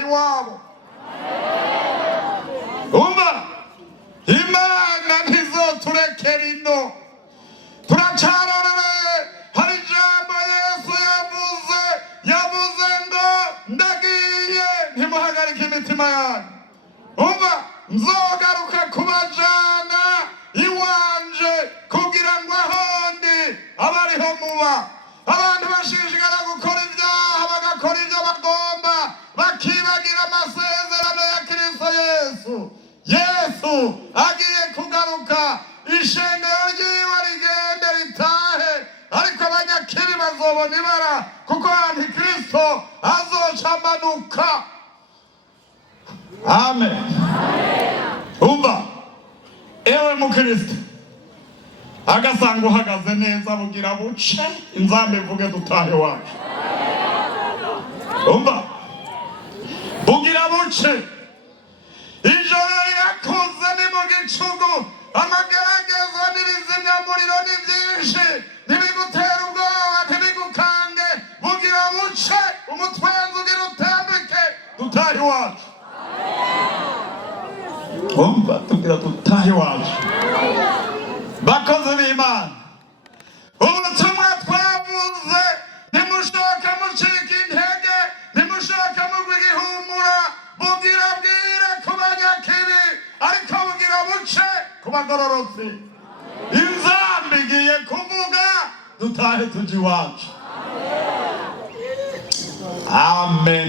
iwabo. umva, imana ntizoturekera ino, turacarorereye. hari ijambo yesu yavuze ngo ndagiye ntimuhagarike imitima yanyu. umva, nzogaruka kubajana iwanje kugira ngo ahondi abariho muba. abantu bashishikara gukora ibyaha bagakora ibyo bagomba bakibagira amasezerano ya Kristo Yesu. Yesu agiye kugaruka, ishengero ryiwe rigende ritahe, ariko abanyakibi bazobona ibara kuko antikristo azoca amanuka. Amen. umva, ewe mukristo agasanga uhagaze neza bugira buce inzambe ivuge dutahe wacu. umva, bugira buce ijoro rirakuze ni mu gicugu, amagerageza n'ibizimyamuriro ni byinshi, ntibigutera ubwoba ntibigukange. bugira buce umutwenzi ugira utambike dutahe iwacu. umva, tugira dutahe iwacu. bakozi b'Imana, ubutumwa twavuze, nimushoka mucika intege, nimushoka mugwa igihumura. bugira bwire ku banyakibi, ariko bugira buce ku bagororotsi. inzambi igiye kuvuga dutahe tuji iwacu. Amen.